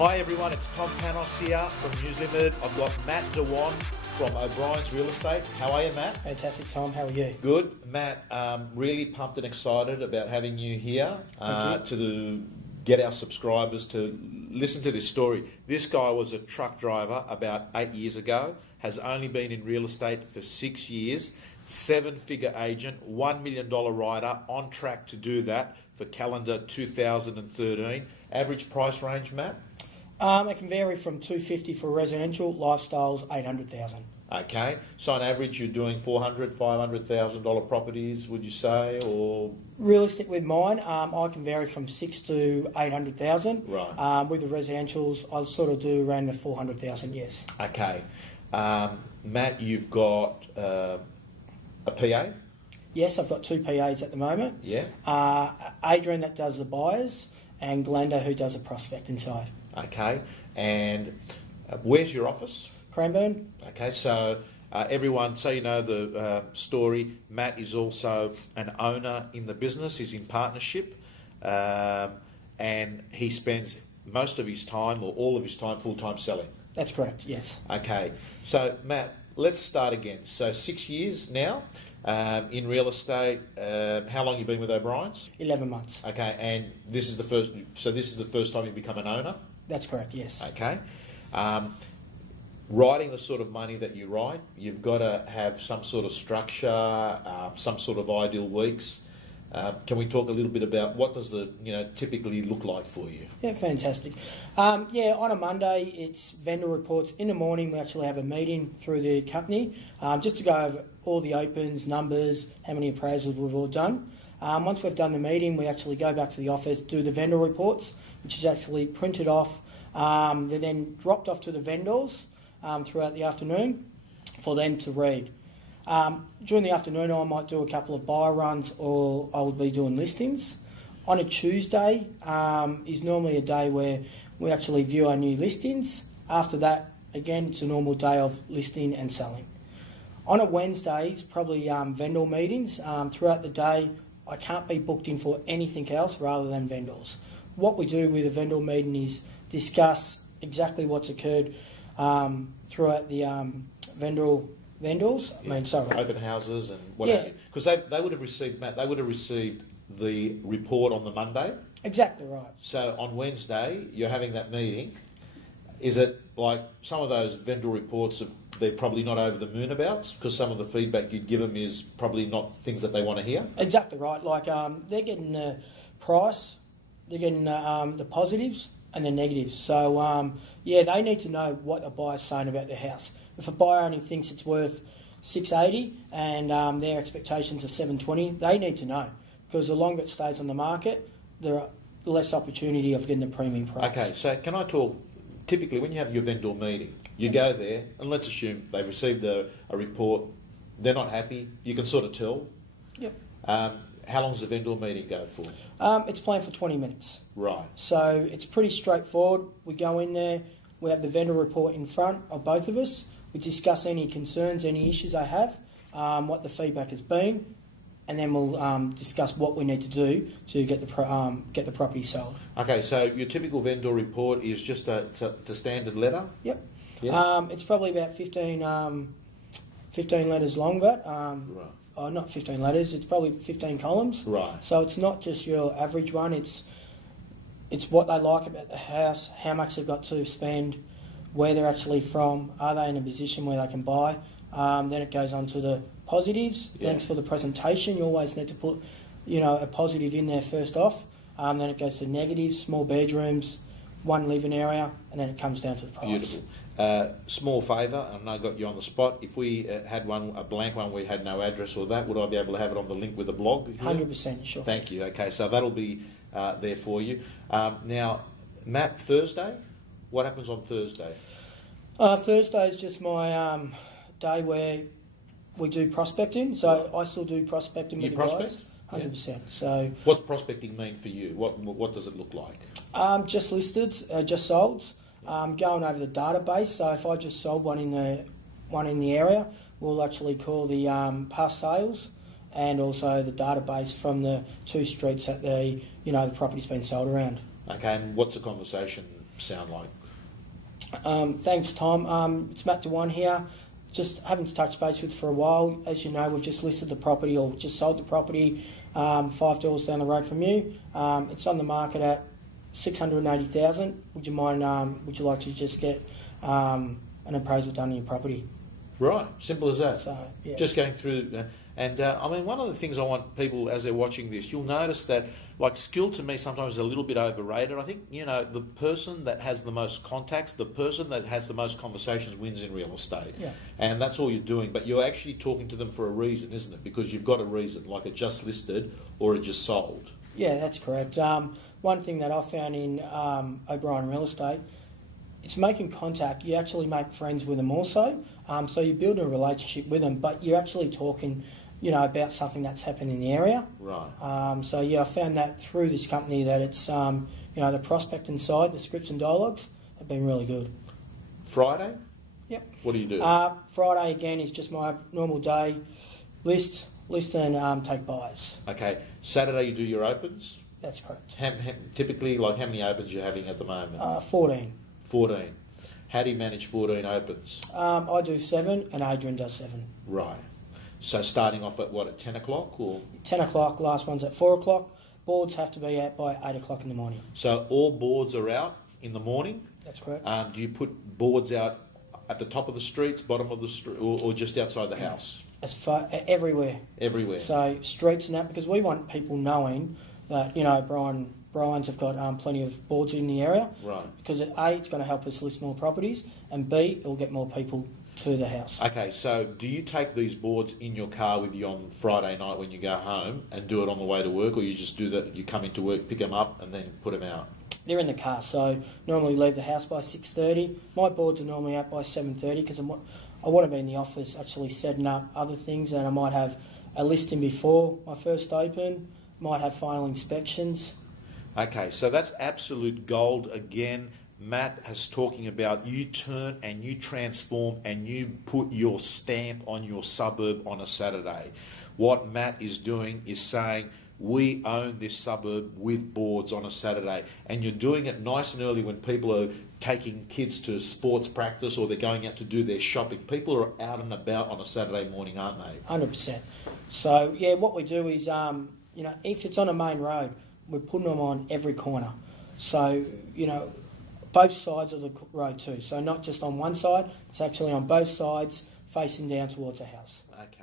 Hi everyone, it's Tom Panos here from New Zealand. I've got Matt Dewan from O'Brien's Real Estate. How are you, Matt? Fantastic, Tom. How are you? Good. Matt, really pumped and excited about having you here to get our subscribers to listen to this story. This guy was a truck driver about 8 years ago, has only been in real estate for 6 years, 7-figure agent, $1 million rider, on track to do that for calendar 2013. Average price range, Matt? It can vary from $250 for residential, lifestyles $800,000. Okay, so on average you're doing $400,000, $500,000 properties, would you say, or? Realistic with mine, I can vary from $600,000 to $800,000. Right. With the residentials, I sort of do around the $400,000. Yes. Okay, Matt, you've got a PA. Yes, I've got 2 PAs at the moment. Yeah. Adrian that does the buyers, and Glenda who does the prospecting side. Okay, and where's your office? Cranbourne. Okay, so everyone, so you know the story, Matt is also an owner in the business. He's in partnership, and he spends most of his time, or all of his time, full-time selling. That's correct, yes. Okay, so Matt, let's start again. So 6 years now in real estate. How long have you been with O'Brien's? 11 months. Okay, and this is the first. So this is the first time you've become an owner. That's correct, yes. Okay. Writing the sort of money that you write, you've got to have some sort of structure, some sort of ideal weeks. Can we talk a little bit about what does the typically look like for you? Yeah, fantastic. On a Monday, it's vendor reports. In the morning, we actually have a meeting through the company just to go over all the opens, numbers, how many appraisals we've all done. Once we've done the meeting, we actually go back to the office, do the vendor reports, which is actually printed off. They're then dropped off to the vendors throughout the afternoon for them to read. During the afternoon, I might do a couple of buy runs, or I would be doing listings. On a Tuesday is normally a day where we actually view our new listings. After that, again, it's a normal day of listing and selling. On a Wednesday, it's probably vendor meetings. Throughout the day, I can't be booked in for anything else rather than vendors. What we do with a vendor meeting is discuss exactly what's occurred throughout the vendors. Yeah. Open houses and what have you. Because they would have received, Matt, they would have received the report on the Monday. Exactly right. So on Wednesday, you're having that meeting. Is it like some of those vendor reports, they're probably not over the moon about, because some of the feedback you'd give them is probably not things that they want to hear? Exactly right. Like they're getting the price, they're getting the positives and the negatives. So, they need to know what a buyer's saying about their house. If a buyer only thinks it's worth $680 and their expectations are $720, they need to know, because the longer it stays on the market, there are less opportunity of getting a premium price. Okay, so can I talk, typically when you have your vendor meeting, you go there, and let's assume they've received a report, they're not happy, you can sort of tell. Yep. How long does the vendor meeting go for? It's planned for 20 minutes. Right. So it's pretty straightforward. We go in there, we have the vendor report in front of both of us. We discuss any concerns, any issues they have, what the feedback has been, and then we'll discuss what we need to do to get the property sold. Okay, so your typical vendor report is just a standard letter? Yep. Yeah. It's probably about 15 letters long, but right. Not 15 letters. It's probably 15 columns. Right. So it's not just your average one. It's what they like about the house, how much they've got to spend, where they're actually from, are they in a position where they can buy. Then it goes on to the positives. Yeah. Thanks for the presentation. You always need to put, a positive in there first off. Then it goes to negatives, small bedrooms, one living area, and then it comes down to the price. Beautiful. Small favour, I know I got you on the spot. If we had a blank one, we had no address or that, would I be able to have it on the link with the blog? 100%, sure. Thank you. Okay, so that'll be there for you. Now, Matt, Thursday? What happens on Thursday? Thursday is just my day where we do prospecting. So I still do prospecting with the guys. 100%. Yeah. So what's prospecting mean for you? What does it look like? Just listed, just sold. Going over the database. So if I just sold one in the area, we'll actually call the past sales and also the database from the 2 streets that the property's been sold around. Okay, and what's the conversation sound like? Thanks, Tom. It's Matt Dewan here. Just having to touch base with for a while. As you know, we've just listed the property or just sold the property 5 doors down the road from you. It's on the market at $680,000. Would you mind? Would you like to just get an appraisal done on your property? Right, simple as that. So, yeah. Just going through, I mean, one of the things I want people, as they're watching this, you'll notice that, like, skill to me sometimes is a little bit overrated. I think, you know, the person that has the most contacts, the person that has the most conversations wins in real estate. Yeah. And that's all you're doing, but you're actually talking to them for a reason, isn't it? Because you've got a reason, like it just listed or it just sold. Yeah, that's correct. One thing that I found in O'Brien Real Estate, it's making contact. You actually make friends with them also. So you build a relationship with them, but you're actually talking, you know, about something that's happened in the area. Right. So yeah, I found that through this company that it's, you know, the prospect inside, the scripts and dialogues have been really good. Friday? Yep. What do you do? Friday again is just my normal day. List and take buyers. Okay. Saturday you do your opens? That's correct. Typically, like, how many opens are you having at the moment? 14. 14. How do you manage 14 opens? I do 7 and Adrian does 7. Right. So starting off at what, at 10 o'clock or? 10 o'clock, last one's at 4 o'clock. Boards have to be out by 8 o'clock in the morning. So all boards are out in the morning? That's correct. Do you put boards out at the top of the streets, bottom of the street, or just outside the house? As far everywhere. Everywhere. So streets and that, because we want people knowing that, you know, Brian's have got plenty of boards in the area. Right. Because A, it's going to help us list more properties, and B, it'll get more people to the house. Okay, so do you take these boards in your car with you on Friday night when you go home and do it on the way to work, or you just do that, you come into work, pick them up and then put them out? They're in the car, so normally leave the house by 6:30. My boards are normally out by 7:30 because I want to be in the office actually setting up other things, and I might have a listing before my first open, might have final inspections. Okay, so that's absolute gold again. Matt has talking about you turn and you transform and you put your stamp on your suburb on a Saturday. What Matt is doing is saying, we own this suburb with boards on a Saturday, and you're doing it nice and early when people are taking kids to sports practice or they're going out to do their shopping. People are out and about on a Saturday morning, aren't they? 100%. So, yeah, what we do is, you know, if it's on a main road, we're putting them on every corner. So, you know, both sides of the road too. So not just on one side, it's actually on both sides facing down towards the house. Okay.